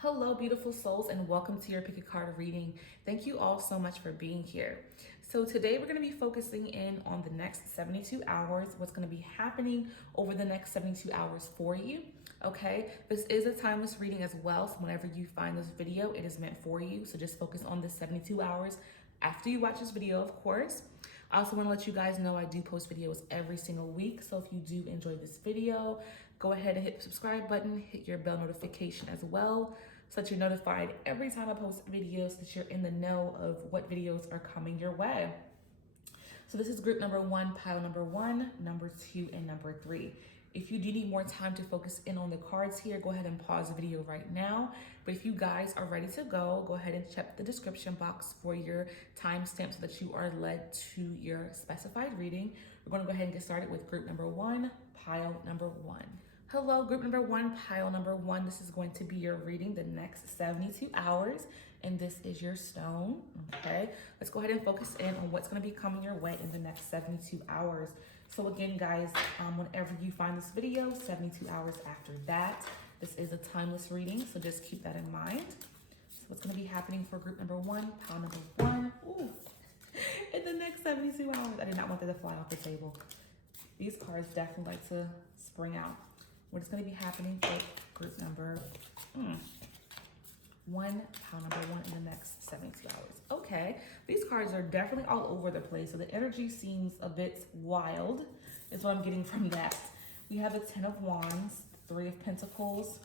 Hello, beautiful souls, and welcome to your Pick a Card reading. Thank you all so much for being here. So today we're going to be focusing in on the next 72 hours, what's going to be happening over the next 72 hours for you. Okay, this is a timeless reading as well, so whenever you find this video, it is meant for you. So just focus on the 72 hours after you watch this video, of course. I also want to let you guys know I do post videos every single week. So if you do enjoy this video, go ahead and hit the subscribe button, hit your bell notification as well, so that you're notified every time I post videos, so that you're in the know of what videos are coming your way. So this is group number one, pile number one, number two, and number three. If you do need more time to focus in on the cards here, go ahead and pause the video right now. But if you guys are ready to go ahead and check the description box for your timestamp so that you are led to your specified reading. We're going to go ahead and get started with group number one, pile number one. Hello, group number one, pile number one. This is going to be your reading the next 72 hours, and this is your stone, okay? Let's go ahead and focus in on what's gonna be coming your way in the next 72 hours. So again, guys, whenever you find this video, 72 hours after that, this is a timeless reading, so just keep that in mind. So what's gonna be happening for group number one, pile number one, ooh, in the next 72 hours. I did not want that to fly off the table. These cards definitely like to spring out. What is going to be happening for group number one, pile number one, in the next 72 hours. Okay, these cards are definitely all over the place, so the energy seems a bit wild, is what I'm getting from that. We have the 10 of Wands, 3 of Pentacles,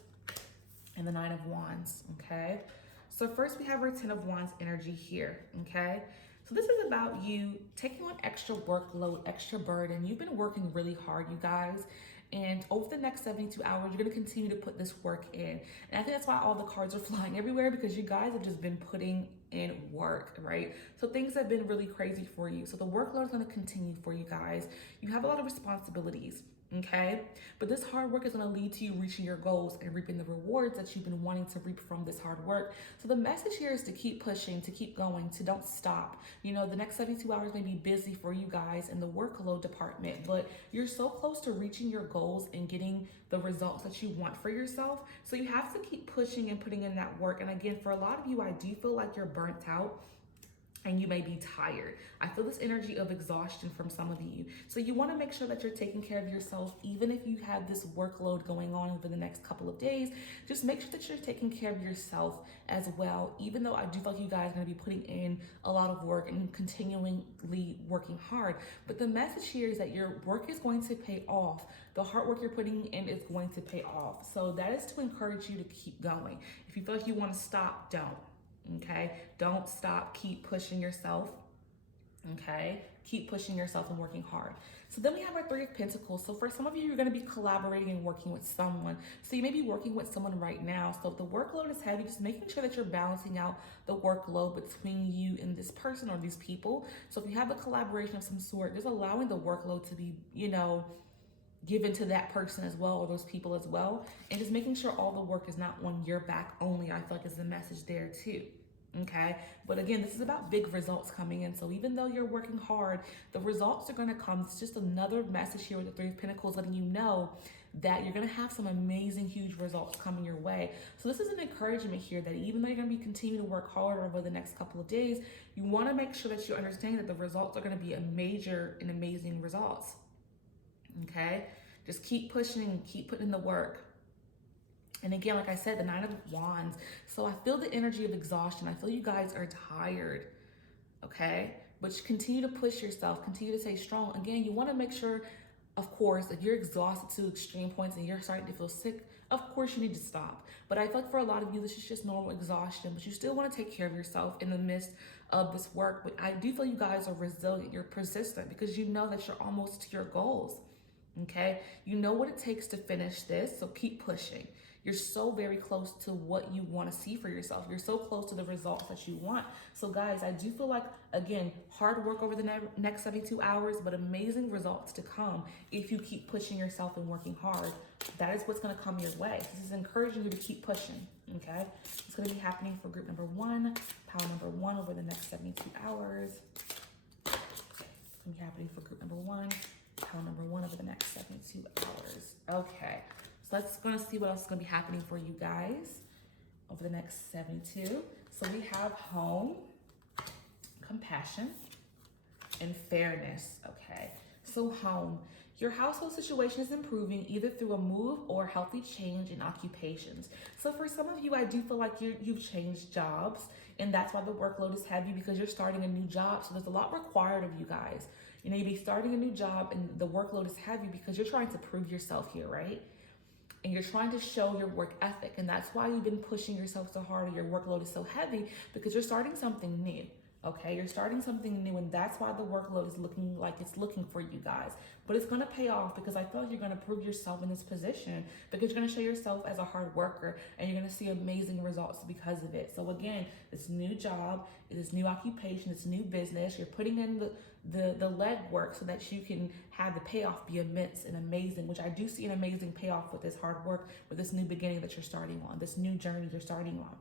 and the 9 of Wands, okay? So first we have our 10 of Wands energy here, okay? So this is about you taking on extra workload, extra burden. You've been working really hard, you guys. And over the next 72 hours, you're gonna continue to put this work in. And I think that's why all the cards are flying everywhere, because you guys have just been putting in work, right? So things have been really crazy for you. So the workload is gonna continue for you guys. You have a lot of responsibilities, okay? But this hard work is gonna lead to you reaching your goals and reaping the rewards that you've been wanting to reap from this hard work. So the message here is to keep pushing, to keep going, to don't stop. You know, the next 72 hours may be busy for you guys in the workload department, but you're so close to reaching your goals and getting the results that you want for yourself. So you have to keep pushing and putting in that work. And again, for a lot of you, I do feel like you're burnt out and you may be tired. I feel this energy of exhaustion from some of you. So you want to make sure that you're taking care of yourself, even if you have this workload going on over the next couple of days. Just make sure that you're taking care of yourself as well, even though I do feel like you guys are going to be putting in a lot of work and continually working hard. But the message here is that your work is going to pay off. The hard work you're putting in is going to pay off. So that is to encourage you to keep going. If you feel like you want to stop, don't. Okay, don't stop, keep pushing yourself. Okay, keep pushing yourself and working hard. So then we have our 3 of Pentacles. So for some of you, you're going to be collaborating and working with someone. So you may be working with someone right now. So if the workload is heavy, just making sure that you're balancing out the workload between you and this person or these people. So if you have a collaboration of some sort, just allowing the workload to be, given to that person as well, or those people as well, and just making sure all the work is not on your back only. I feel like is a message there too. Okay, but again, this is about big results coming in. So even though you're working hard, the results are going to come. It's just another message here with the 3 of Pentacles, letting you know that you're going to have some amazing, huge results coming your way. So this is an encouragement here that even though you're going to be continuing to work harder over the next couple of days, you want to make sure that you understand that the results are going to be a major and amazing results. Okay, just keep pushing, keep putting in the work. And again, like I said, the 9 of Wands. So I feel the energy of exhaustion. I feel you guys are tired. Okay, but you continue to push yourself, continue to stay strong. Again, you want to make sure, of course, if you're exhausted to extreme points and you're starting to feel sick, of course you need to stop. But I feel like for a lot of you, this is just normal exhaustion, but you still want to take care of yourself in the midst of this work. But I do feel you guys are resilient, you're persistent, because you know that you're almost to your goals. Okay, you know what it takes to finish this, so keep pushing. You're so very close to what you want to see for yourself. You're so close to the results that you want. So guys, I do feel like, again, hard work over the next 72 hours, but amazing results to come if you keep pushing yourself and working hard. That is what's going to come your way. This is encouraging you to keep pushing, okay? It's going to be happening for group number one, pile number one, over the next 72 hours. It's going to be happening for group number one, pile number one, over the next 72 hours. Okay, so let's gonna see what else is gonna be happening for you guys over the next 72. So we have home, compassion, and fairness, okay? So home, your household situation is improving either through a move or healthy change in occupations. So for some of you, I do feel like you've changed jobs, and that's why the workload is heavy, because you're starting a new job. So there's a lot required of you guys. You know, you'd be starting a new job and the workload is heavy because you're trying to prove yourself here, right? And you're trying to show your work ethic. And that's why you've been pushing yourself so hard and your workload is so heavy, because you're starting something new. Okay, you're starting something new, and that's why the workload is looking like it's looking for you guys. But it's going to pay off, because I feel like you're going to prove yourself in this position, because you're going to show yourself as a hard worker, and you're going to see amazing results because of it. So again, this new job, this new occupation, this new business, you're putting in the leg work so that you can have the payoff be immense and amazing, which I do see an amazing payoff with this hard work, with this new beginning that you're starting on, this new journey you're starting on.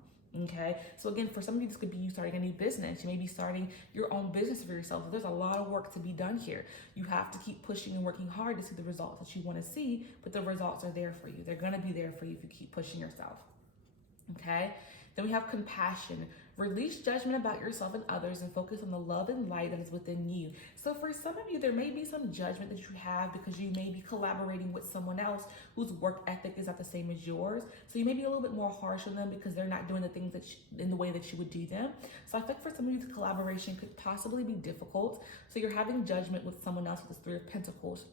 Okay, so again, for some of you, this could be you starting a new business. You may be starting your own business for yourself. There's a lot of work to be done here. You have to keep pushing and working hard to see the results that you want to see, but the results are there for you. They're going to be there for you if you keep pushing yourself. Okay, then we have compassion. Release judgment about yourself and others and focus on the love and light that is within you. So for some of you, there may be some judgment that you have because you may be collaborating with someone else whose work ethic is not the same as yours. So you may be a little bit more harsh on them because they're not doing the things that in the way that you would do them. So I think for some of you, the collaboration could possibly be difficult. So you're having judgment with someone else with the Three of Pentacles.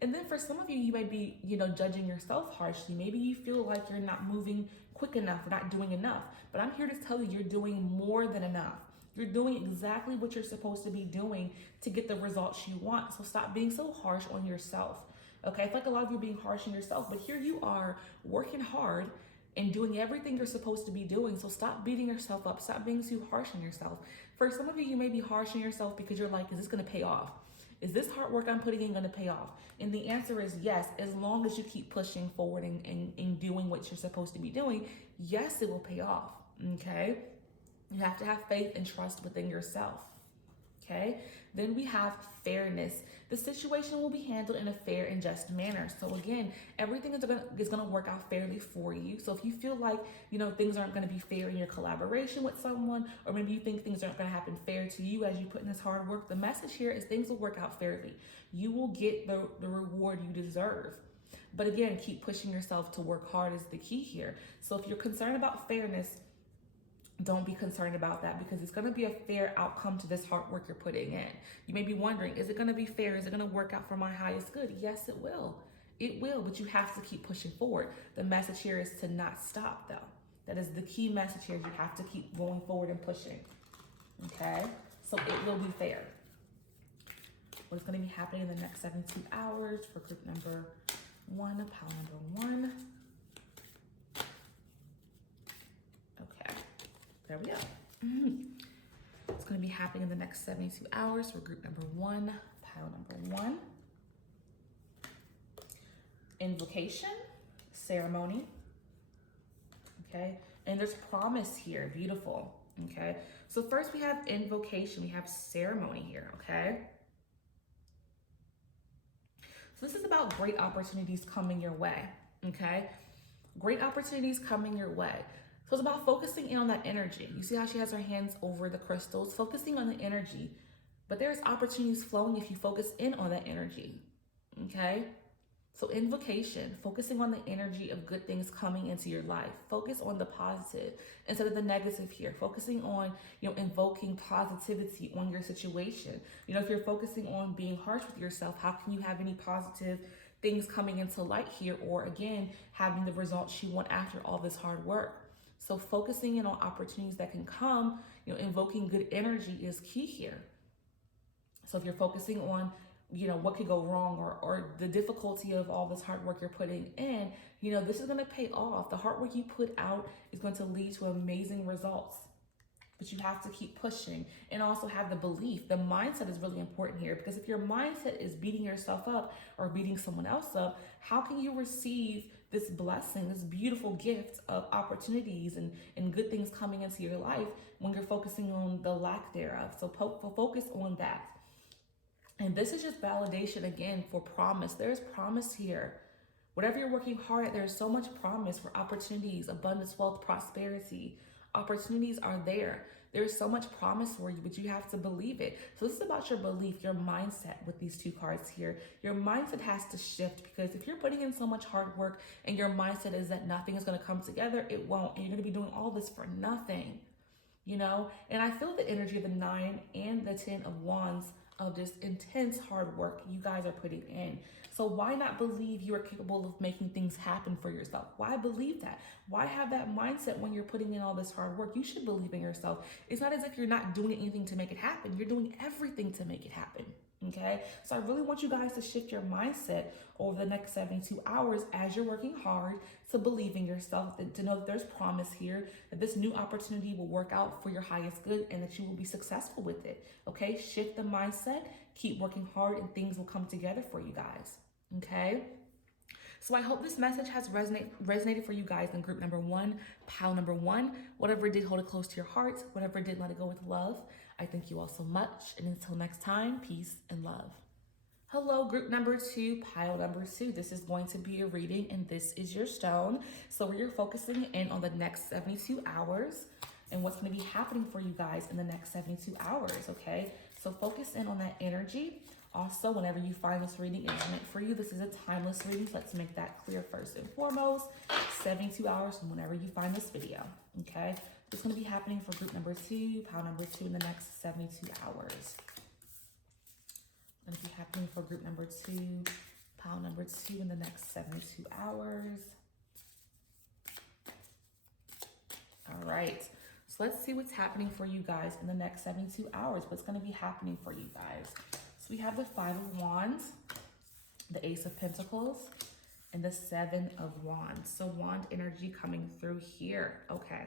And then for some of you, you may be, judging yourself harshly. Maybe you feel like you're not moving quick enough or not doing enough. But I'm here to tell you, you're doing more than enough. You're doing exactly what you're supposed to be doing to get the results you want. So stop being so harsh on yourself. Okay, I feel like a lot of you are being harsh on yourself, but here you are working hard and doing everything you're supposed to be doing. So stop beating yourself up. Stop being too harsh on yourself. For some of you, you may be harsh on yourself because you're like, is this going to pay off? Is this hard work I'm putting in going to pay off? And the answer is yes, as long as you keep pushing forward and doing what you're supposed to be doing, yes, it will pay off, okay? You have to have faith and trust within yourself, okay? Then we have fairness. The situation will be handled in a fair and just manner. So again, everything is gonna work out fairly for you. So if you feel like, things aren't gonna be fair in your collaboration with someone, or maybe you think things aren't gonna happen fair to you as you put in this hard work, the message here is things will work out fairly. You will get the reward you deserve. But again, keep pushing yourself to work hard is the key here. So if you're concerned about fairness, don't be concerned about that, because it's going to be a fair outcome to this hard work you're putting in. You may be wondering, is it going to be fair? Is it going to work out for my highest good? Yes, it will. It will, but you have to keep pushing forward. The message here is to not stop, though. That is the key message here. You have to keep going forward and pushing. Okay? So it will be fair. What's going to be happening in the next 72 hours for group number 1, pile number 1. Okay. There we go. It's going to be happening in the next 72 hours for group number 1, pile number 1. Invocation, ceremony. Okay. And there's promise here. Beautiful. Okay. So first we have invocation. We have ceremony here. Okay. So this is about great opportunities coming your way. Okay. Great opportunities coming your way. So it's about focusing in on that energy. You see how she has her hands over the crystals, focusing on the energy. But there's opportunities flowing if you focus in on that energy, okay? So invocation, focusing on the energy of good things coming into your life. Focus on the positive instead of the negative here. Focusing on, invoking positivity on your situation. If you're focusing on being harsh with yourself, how can you have any positive things coming into light here? Or again, having the results you want after all this hard work. So focusing in on opportunities that can come, invoking good energy is key here. So if you're focusing on, what could go wrong or the difficulty of all this hard work you're putting in, this is going to pay off. The hard work you put out is going to lead to amazing results. But you have to keep pushing and also have the belief. The mindset is really important here, because if your mindset is beating yourself up or beating someone else up, how can you receive this blessing, this beautiful gift of opportunities and good things coming into your life when you're focusing on the lack thereof? So focus on that. And this is just validation again for promise. There's promise here. Whatever you're working hard at, there's so much promise for opportunities, abundance, wealth, prosperity. Opportunities are there. There's so much promise for you, but you have to believe it. So this is about your belief, your mindset with these two cards here. Your mindset has to shift, because if you're putting in so much hard work and your mindset is that nothing is going to come together, it won't. And you're going to be doing all this for nothing, you know? And I feel the energy of the 9 and the 10 of Wands of just intense hard work you guys are putting in. So why not believe you are capable of making things happen for yourself? Why believe that? Why have that mindset when you're putting in all this hard work? You should believe in yourself. It's not as if you're not doing anything to make it happen. You're doing everything to make it happen. Okay, so I really want you guys to shift your mindset over the next 72 hours as you're working hard to believe in yourself, to know that there's promise here, that this new opportunity will work out for your highest good and that you will be successful with it. Okay, shift the mindset, keep working hard, and things will come together for you guys. Okay. So I hope this message has resonated for you guys in group number 1, pile number 1. Whatever it did, hold it close to your heart. Whatever it did, let it go with love. I thank you all so much. And until next time, peace and love. Hello, group number 2, pile number 2. This is going to be a reading, and this is your stone. So we're focusing in on the next 72 hours and what's going to be happening for you guys in the next 72 hours, okay? So focus in on that energy. Also, whenever you find this reading is meant for you, this is a timeless reading. So let's make that clear first and foremost. 72 hours from whenever you find this video, okay? It's going to be happening for group number 2, pile number 2 in the next 72 hours. It's going to be happening for group number 2, pile number 2 in the next 72 hours. All right. So let's see what's happening for you guys in the next 72 hours. What's going to be happening for you guys? So we have the 5 of Wands, the Ace of Pentacles, and the 7 of Wands. So wand energy coming through here. Okay.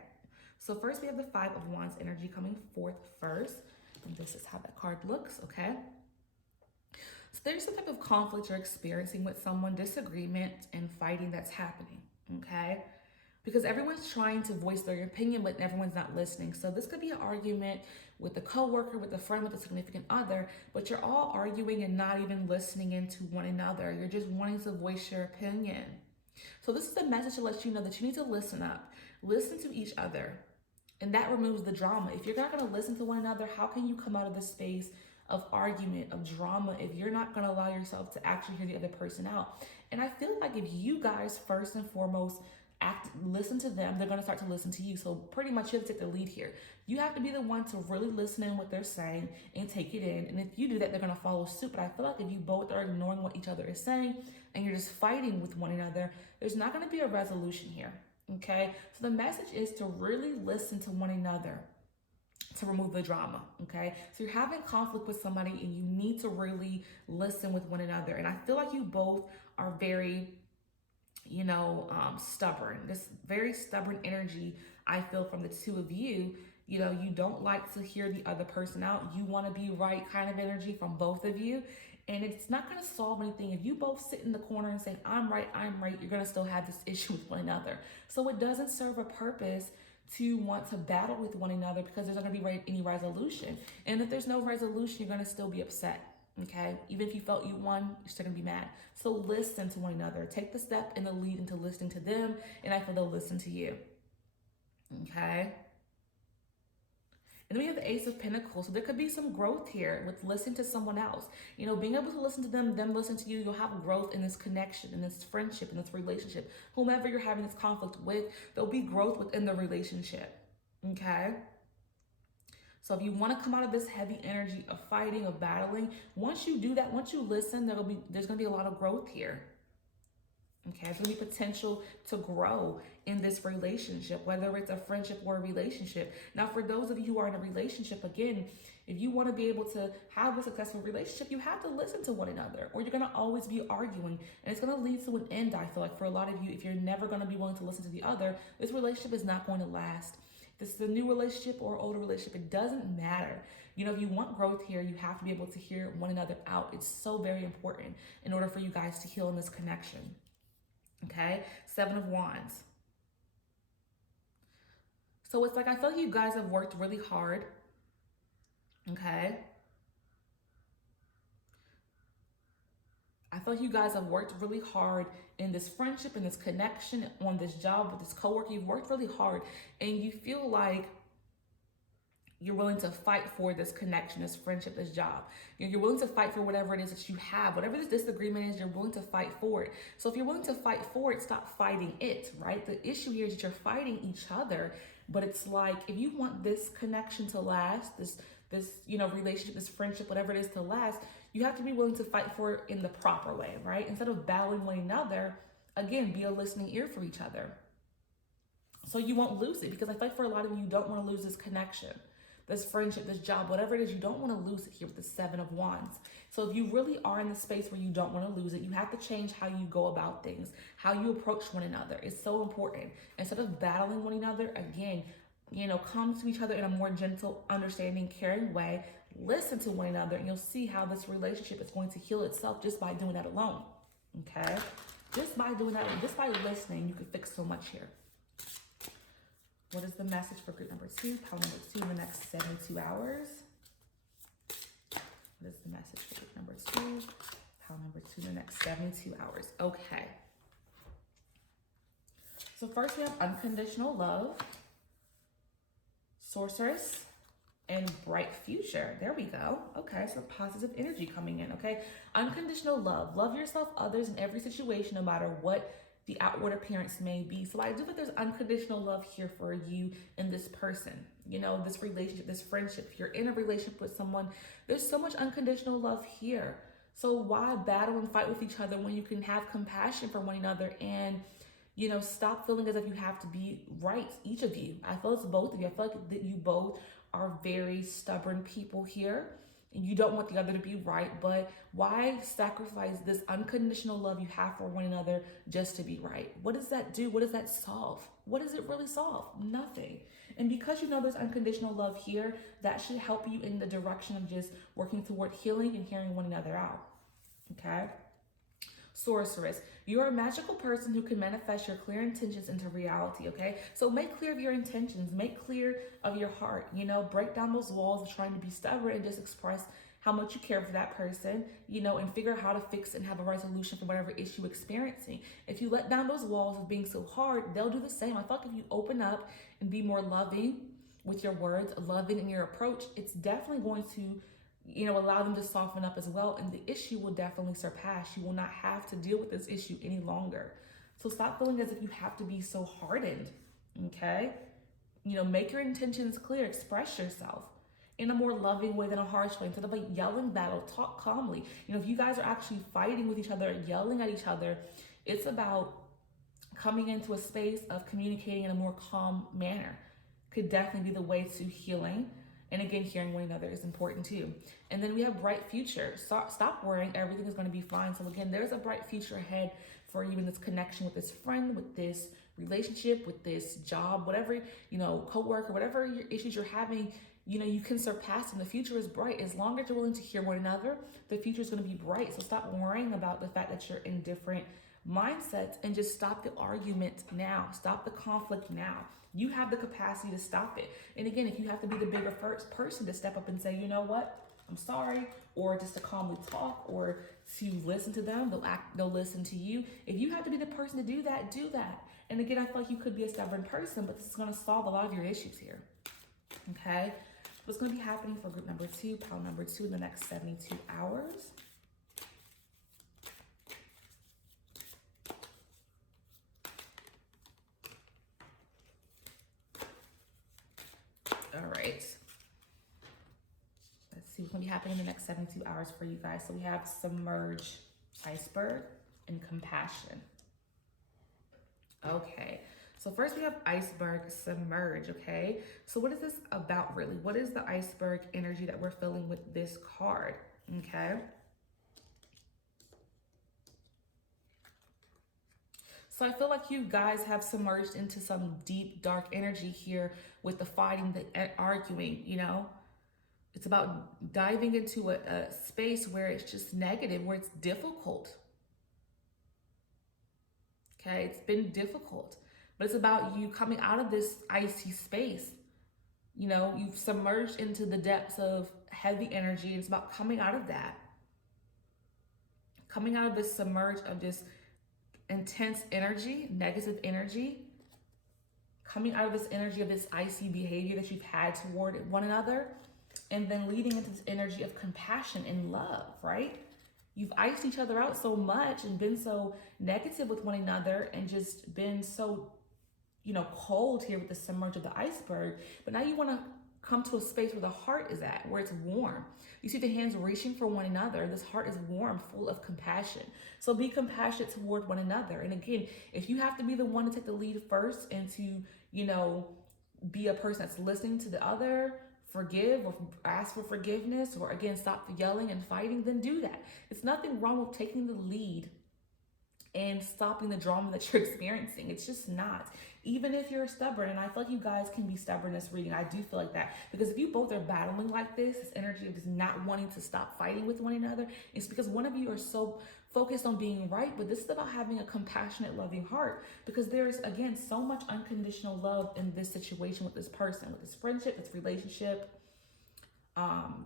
So first we have the 5 of Wands energy coming forth first. And this is how that card looks, okay? So there's some type of conflict you're experiencing with someone, disagreement and fighting that's happening, okay? Because everyone's trying to voice their opinion, but everyone's not listening. So this could be an argument with a coworker, with a friend, with a significant other, but you're all arguing and not even listening into one another. You're just wanting to voice your opinion. So this is a message to let you know that you need to listen up, listen to each other. And that removes the drama. If you're not going to listen to one another, how can you come out of the space of argument, of drama, if you're not going to allow yourself to actually hear the other person out? And I feel like if you guys first and foremost listen to them, they're going to start to listen to you. So pretty much you have to take the lead here. You have to be the one to really listen in what they're saying and take it in. And if you do that, they're going to follow suit. But I feel like if you both are ignoring what each other is saying and you're just fighting with one another, there's not going to be a resolution here. Okay, so the message is to really listen to one another to remove the drama. Okay, so you're having conflict with somebody and you need to really listen with one another. And I feel like you both are very, stubborn. This very stubborn energy I feel from the two of you. You know, you don't like to hear the other person out. You want to be right kind of energy from both of you. And it's not going to solve anything. If you both sit in the corner and say, I'm right, you're going to still have this issue with one another. So it doesn't serve a purpose to want to battle with one another because there's not going to be any resolution. And if there's no resolution, you're going to still be upset. Okay? Even if you felt you won, you're still going to be mad. So listen to one another. Take the step and the lead into listening to them. And I feel they'll listen to you. Okay? And then we have the Ace of Pentacles. So there could be some growth here with listening to someone else. You know, being able to listen to them listen to you, you'll have growth in this connection, in this friendship, in this relationship. Whomever you're having this conflict with, there'll be growth within the relationship. Okay? So if you want to come out of this heavy energy of fighting, of battling, once you do that, once you listen, there's going to be a lot of growth here. Okay, there's going to be potential to grow in this relationship, whether it's a friendship or a relationship. Now, for those of you who are in a relationship, again, if you want to be able to have a successful relationship, you have to listen to one another, or you're going to always be arguing, and it's going to lead to an end. I feel like for a lot of you, if you're never going to be willing to listen to the other, this relationship is not going to last. This is a new relationship or older relationship. It doesn't matter. You know, if you want growth here, you have to be able to hear one another out. It's so very important in order for you guys to heal in this connection. Okay, 7 of Wands. So it's like I feel like you guys have worked really hard. Okay. I feel like you guys have worked really hard in this friendship, in this connection, on this job with this coworker. You've worked really hard and you feel like you're willing to fight for this connection, this friendship, this job. You're willing to fight for whatever it is that you have. Whatever this disagreement is, you're willing to fight for it. So if you're willing to fight for it, stop fighting it, right? The issue here is that you're fighting each other, but it's like, if you want this connection to last, this relationship, this friendship, whatever it is to last, you have to be willing to fight for it in the proper way, right? Instead of battling one another, again, be a listening ear for each other. So you won't lose it, because I feel like for a lot of you don't want to lose this connection, this friendship, this job, whatever it is, you don't want to lose it here with the Seven of Wands. So if you really are in the space where you don't want to lose it, you have to change how you go about things, how you approach one another. It's so important. Instead of battling one another, again, come to each other in a more gentle, understanding, caring way. Listen to one another, and you'll see how this relationship is going to heal itself just by doing that alone. Okay? Just by doing that, just by listening, you can fix so much here. What is the message for group number 2, pile number 2 in the next 72 hours? What is the message for group number 2, pile number 2 in the next 72 hours? Okay. So first we have unconditional love, sorceress, and bright future. There we go. Okay, so positive energy coming in, okay? Unconditional love. Love yourself, others, in every situation, no matter what the outward appearance may be. So I do think there's unconditional love here for you and this person, this relationship, this friendship. If you're in a relationship with someone, there's so much unconditional love here. So why battle and fight with each other when you can have compassion for one another and, stop feeling as if you have to be right, each of you. I feel it's both of you. I feel like that you both are very stubborn people here. You don't want the other to be right, but why sacrifice this unconditional love you have for one another just to be right? What does that do? What does that solve? What does it really solve? Nothing. And because there's unconditional love here, that should help you in the direction of just working toward healing and hearing one another out. Okay? Sorceress, you're a magical person who can manifest your clear intentions into reality, okay? So make clear of your intentions, make clear of your heart, break down those walls of trying to be stubborn and just express how much you care for that person, and figure out how to fix and have a resolution for whatever issue you're experiencing. If you let down those walls of being so hard, they'll do the same. I feel like if you open up and be more loving with your words, loving in your approach, it's definitely going to allow them to soften up as well, and the issue will definitely surpass. You will not have to deal with this issue any longer. So stop feeling as if you have to be so hardened, okay? Make your intentions clear, express yourself in a more loving way than a harsh way. Instead of yelling battle, talk calmly. If you guys are actually fighting with each other, yelling at each other, it's about coming into a space of communicating in a more calm manner. Could definitely be the way to healing. And again, hearing one another is important too. And then we have bright future. Stop worrying. Everything is going to be fine. So again, there's a bright future ahead for you in this connection with this friend, with this relationship, with this job, whatever, coworker, whatever your issues you're having, you can surpass them. The future is bright. As long as you're willing to hear one another, the future is going to be bright. So stop worrying about the fact that you're in different mindsets and just stop the argument now. Stop the conflict now. You have the capacity to stop it. And again, if you have to be the bigger first person to step up and say, you know what, I'm sorry, or just to calmly talk, or to listen to them, they'll listen to you. If you have to be the person to do that, do that. And again, I feel like you could be a stubborn person, but this is going to solve a lot of your issues here. Okay? What's going to be happening for group number 2, pile number 2 in the next 72 hours? All right. Let's see what's going to be happening in the next 72 hours for you guys. So we have submerge, iceberg, and compassion. Okay. So first we have iceberg, submerge, okay? So what is this about really? What is the iceberg energy that we're feeling with this card, okay? So I feel like you guys have submerged into some deep, dark energy here with the fighting, the arguing, It's about diving into a space where it's just negative, where it's difficult. Okay, it's been difficult. But it's about you coming out of this icy space. You've submerged into the depths of heavy energy. It's about coming out of that. coming out of this submerge of this intense energy, negative energy, coming out of this energy of this icy behavior that you've had toward one another, and then leading into this energy of compassion and love, right? You've iced each other out so much and been so negative with one another and just been so, cold here with the submerge of the iceberg. But now you want to come to a space where the heart is at, where it's warm. You see the hands reaching for one another. This heart is warm, full of compassion. So be compassionate toward one another. And again, if you have to be the one to take the lead first and to, be a person that's listening to the other, forgive or ask for forgiveness, or again, stop yelling and fighting, then do that. It's nothing wrong with taking the lead and stopping the drama that you're experiencing. It's just not. Even if you're stubborn, and I feel like you guys can be stubborn in this reading. I do feel like that. Because if you both are battling like this energy of just not wanting to stop fighting with one another, it's because one of you are so focused on being right, but this is about having a compassionate, loving heart, because there's, again, so much unconditional love in this situation with this person, with this friendship, this relationship,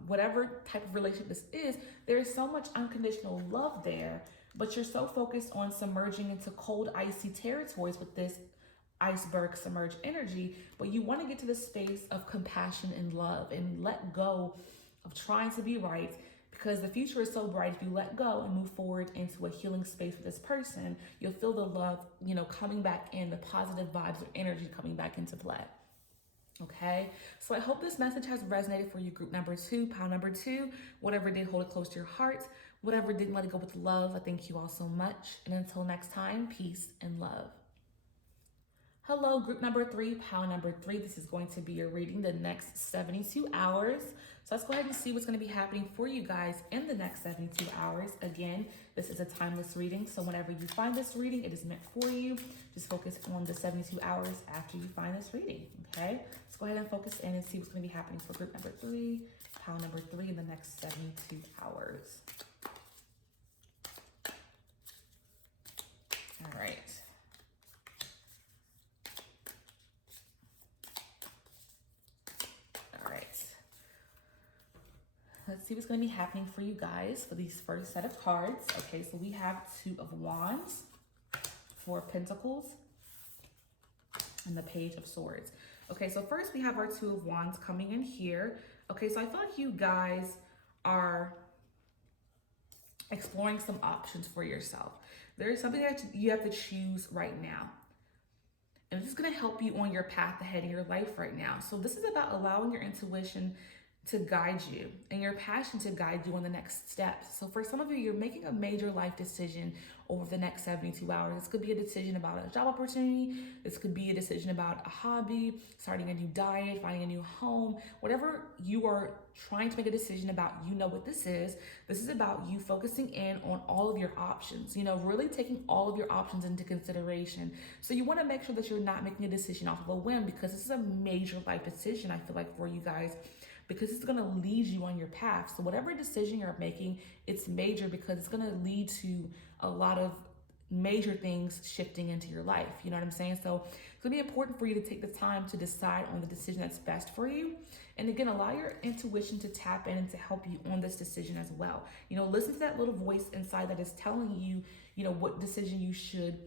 whatever type of relationship this is, there is so much unconditional love there, but you're so focused on submerging into cold, icy territories with this iceberg submerged energy, but you want to get to the space of compassion and love and let go of trying to be right, because the future is so bright. If you let go and move forward into a healing space with this person, you'll feel the love, coming back in, the positive vibes or energy coming back into play. Okay, so I hope this message has resonated for you, group number 2, pile number 2. Whatever did, hold it close to your heart. Whatever didn't, let it go with love. I thank you all so much. And until next time, peace and love. Hello, group number 3, pile number 3. This is going to be your reading the next 72 hours. So let's go ahead and see what's going to be happening for you guys in the next 72 hours. Again, this is a timeless reading. So whenever you find this reading, it is meant for you. Just focus on the 72 hours after you find this reading. Okay, let's go ahead and focus in and see what's going to be happening for group number 3, pile number 3 in the next 72 hours. All right. Let's see what's going to be happening for you guys for these first set of cards. Okay, so we have 2 of Wands, 4 of Pentacles, and the Page of Swords. Okay, so first we have our 2 of Wands coming in here. Okay, so I feel like you guys are exploring some options for yourself. There's something that you have to choose right now. And this is going to help you on your path ahead in your life right now. So this is about allowing your intuition to guide you and your passion to guide you on the next steps. So for some of you, you're making a major life decision over the next 72 hours. This could be a decision about a job opportunity. This could be a decision about a hobby, starting a new diet, finding a new home, whatever you are trying to make a decision about, what this is. This is about you focusing in on all of your options, really taking all of your options into consideration. So you want to make sure that you're not making a decision off of a whim, because this is a major life decision, I feel like, for you guys, because it's going to lead you on your path. So whatever decision you're making, it's major because it's going to lead to a lot of major things shifting into your life. You know what I'm saying? So it's going to be important for you to take the time to decide on the decision that's best for you. And again, allow your intuition to tap in and to help you on this decision as well. Listen to that little voice inside that is telling you, what decision you should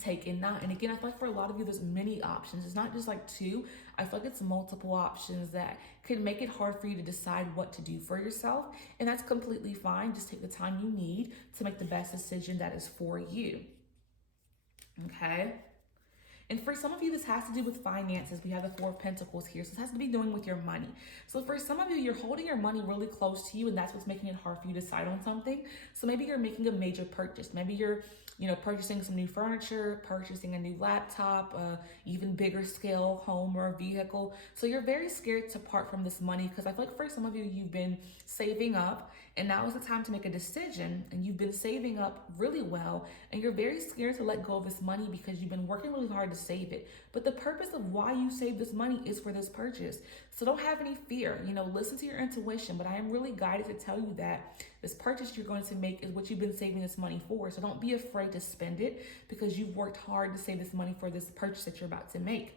take in not. And again, I feel like for a lot of you, there's many options. It's not just like 2. I feel like it's multiple options that can make it hard for you to decide what to do for yourself. And that's completely fine. Just take the time you need to make the best decision that is for you. Okay. And for some of you, this has to do with finances. We have the 4 of Pentacles here. So this has to be doing with your money. So for some of you, you're holding your money really close to you, and that's what's making it hard for you to decide on something. So maybe you're making a major purchase. Maybe you're purchasing some new furniture, purchasing a new laptop, even bigger scale home or a vehicle. So you're very scared to part from this money, because I feel like for some of you, you've been saving up, and now is the time to make a decision, and you've been saving up really well, and you're very scared to let go of this money because you've been working really hard to save it. But the purpose of why you save this money is for this purchase. So don't have any fear, listen to your intuition, but I am really guided to tell you that this purchase you're going to make is what you've been saving this money for. So don't be afraid to spend it, because you've worked hard to save this money for this purchase that you're about to make.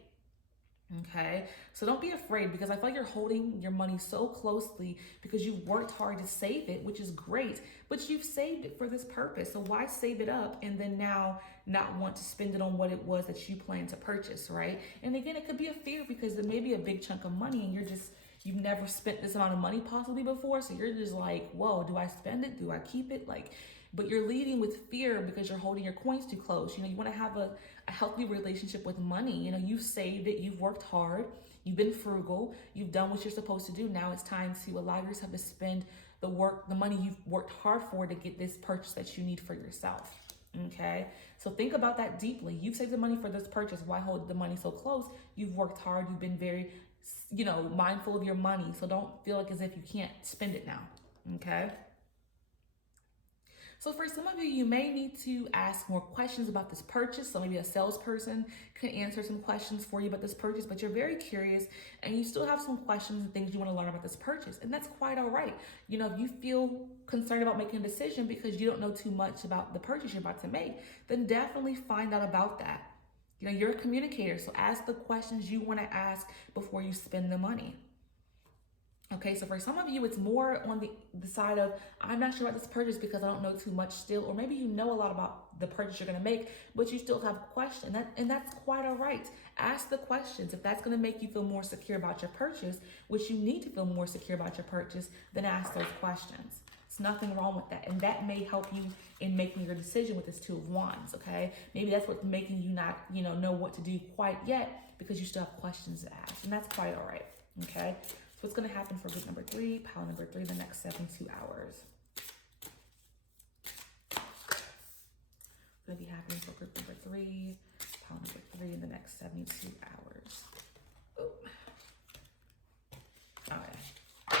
Okay, so don't be afraid, because I feel like you're holding your money so closely because you've worked hard to save it, which is great, but you've saved it for this purpose. So why save it up and then now not want to spend it on what it was that you plan to purchase, right? And again, it could be a fear because it may be a big chunk of money and you've never spent this amount of money possibly before. So you're just like, whoa, do I spend it? Do I keep it? Like, but you're leading with fear because you're holding your coins too close. You want to have a healthy relationship with money. You've saved it, you've worked hard, you've been frugal, you've done what you're supposed to do. Now it's time to allow yourself to spend the money you've worked hard for to get this purchase that you need for yourself. Okay, so think about that deeply. You've saved the money for this purchase. Why hold the money so close? You've worked hard, you've been very, mindful of your money. So don't feel like as if you can't spend it now. Okay. So for some of you, you may need to ask more questions about this purchase. So maybe a salesperson can answer some questions for you about this purchase, but you're very curious and you still have some questions and things you want to learn about this purchase. And that's quite all right. If you feel concerned about making a decision because you don't know too much about the purchase you're about to make, then definitely find out about that. You're a communicator, so ask the questions you want to ask before you spend the money. Okay, so for some of you, it's more on the side of, I'm not sure about this purchase because I don't know too much still, or maybe you know a lot about the purchase you're going to make, but you still have questions, and that's quite all right. Ask the questions. If that's going to make you feel more secure about your purchase, which you need to feel more secure about your purchase, then ask those questions. There's nothing wrong with that, and that may help you in making your decision with this Two of Wands, okay? Maybe that's what's making you not, know what to do quite yet, because you still have questions to ask, and that's quite all right, okay? So what's going to happen for group number 3, pile number 3, the next 72 hours? Going to be happening for group number 3, pile number 3 in the next 72 hours. Oh. All right.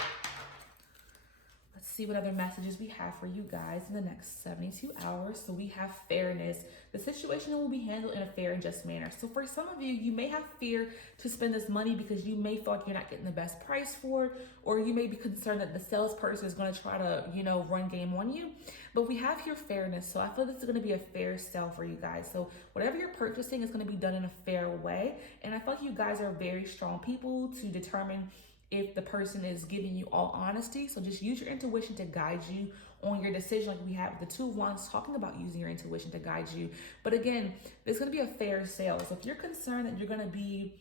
Let's see what other messages we have for you guys in the next 72 hours. So we have fairness. The situation will be handled in a fair and just manner. So for some of you, you may have fear to spend this money because you may feel like you're not getting the best price for it, or you may be concerned that the salesperson is going to try to, run game on you. But we have here fairness. So I feel this is going to be a fair sale for you guys. So whatever you're purchasing is going to be done in a fair way. And I feel like you guys are very strong people to determine if the person is giving you all honesty. So just use your intuition to guide you on your decision. Like we have the Two of Wands talking about using your intuition to guide you. But again, there's going to be a fair sale. So if you're concerned that you're going to be,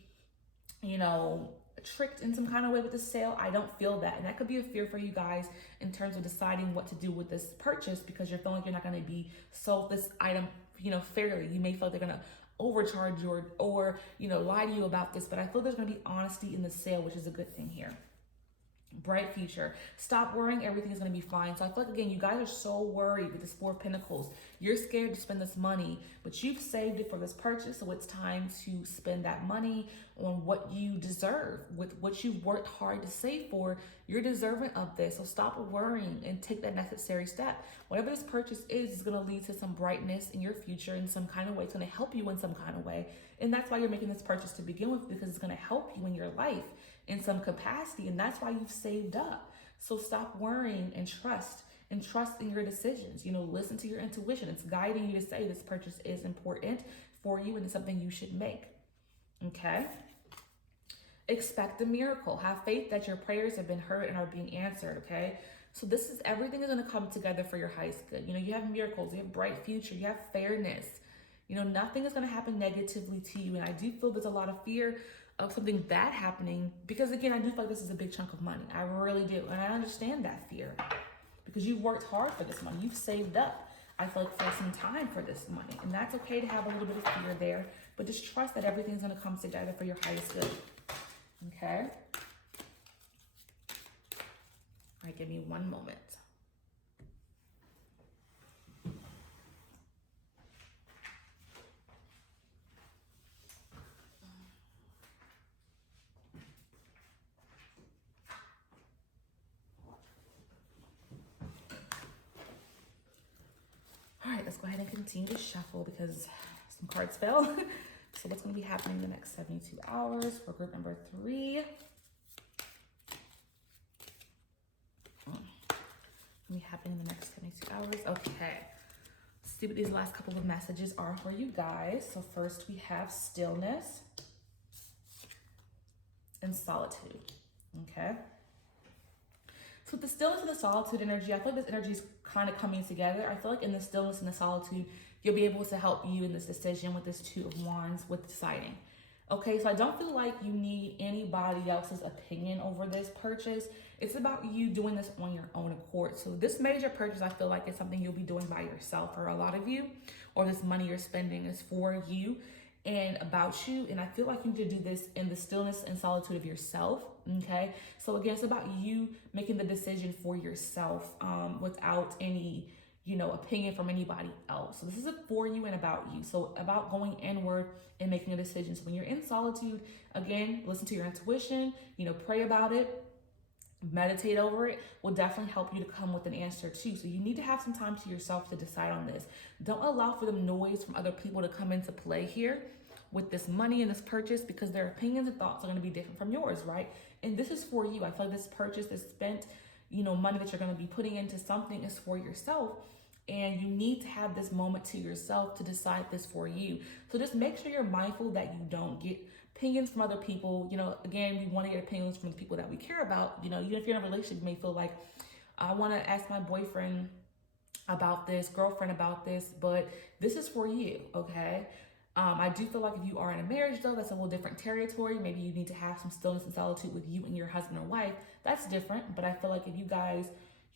tricked in some kind of way with the sale, I don't feel that. And that could be a fear for you guys in terms of deciding what to do with this purchase, because you're feeling like you're not going to be sold this item, fairly. You may feel like they're going to overcharge you or lie to you about this, but I feel there's going to be honesty in the sale, which is a good thing here. Bright future. Stop worrying, everything is going to be fine. So I feel like, again, you guys are so worried with this Four of Pentacles. You're scared to spend this money, but you've saved it for this purchase, so it's time to spend that money on what you deserve. With what you've worked hard to save for, you're deserving of this. So stop worrying and take that necessary step. Whatever this purchase is going to lead to some brightness in your future in some kind of way. It's going to help you in some kind of way. And that's why you're making this purchase to begin with, because it's going to help you in your life in some capacity, and that's why you've saved up. So stop worrying and trust in your decisions. Listen to your intuition. It's guiding you to say this purchase is important for you and it's something you should make. Okay? Expect a miracle. Have faith that your prayers have been heard and are being answered, okay? So everything is going to come together for your highest good. You have miracles, you have bright future, you have fairness. Nothing is going to happen negatively to you. And I do feel there's a lot of fear of something bad happening, because again, I do feel like this is a big chunk of money. I really do. And I understand that fear because you've worked hard for this money. You've saved up, I feel like, for some time for this money. And that's okay to have a little bit of fear there, but just trust that everything's going to come together for your highest good. Okay? All right, give me one moment. All right, let's go ahead and continue to shuffle because some cards fell. So what's going to be happening in the next 72 hours for group number 3? Going to be happening in the next 72 hours. Okay. Let's see what these last couple of messages are for you guys. So first we have stillness. and solitude. Okay. So with the stillness and the solitude energy, I feel like this energy is kind of coming together. I feel like in the stillness and the solitude, you'll be able to help you in this decision with this Two of Wands with deciding. Okay, so I don't feel like you need anybody else's opinion over this purchase. It's about you doing this on your own accord. So this major purchase, I feel like, is something you'll be doing by yourself for a lot of you, or this money you're spending is for you and about you. And I feel like you need to do this in the stillness and solitude of yourself. Okay, so again, it's about you making the decision for yourself without any opinion from anybody else. So this is for you and about you. So about going inward and making a decision. So when you're in solitude, again, listen to your intuition, pray about it, meditate over it, will definitely help you to come with an answer too. So you need to have some time to yourself to decide on this. Don't allow for the noise from other people to come into play here with this money and this purchase, because their opinions and thoughts are going to be different from yours, right? And this is for you. I feel like this purchase, this spent, money that you're going to be putting into something is for yourself. And you need to have this moment to yourself to decide this for you. So just make sure you're mindful that you don't get opinions from other people. Again, we want to get opinions from the people that we care about. Even if you're in a relationship, you may feel like, I want to ask my boyfriend about this, girlfriend about this, but this is for you, okay? I do feel like if you are in a marriage, though, that's a little different territory. Maybe you need to have some stillness and solitude with you and your husband or wife. That's different. But I feel like if you guys,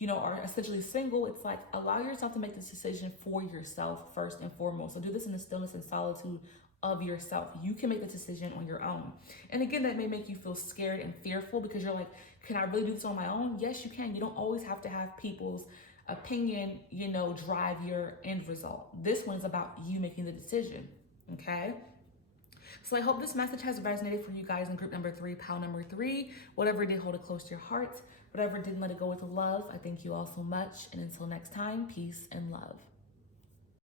are essentially single, it's like allow yourself to make this decision for yourself first and foremost. So do this in the stillness and solitude of yourself. You can make the decision on your own. And again, that may make you feel scared and fearful because you're like, can I really do this on my own? Yes, you can. You don't always have to have people's opinion, drive your end result. This one's about you making the decision. Okay. So I hope this message has resonated for you guys in group number 3, pile number 3. Whatever did, hold it close to your heart. Whatever didn't, let it go with love. I thank you all so much. And until next time, peace and love.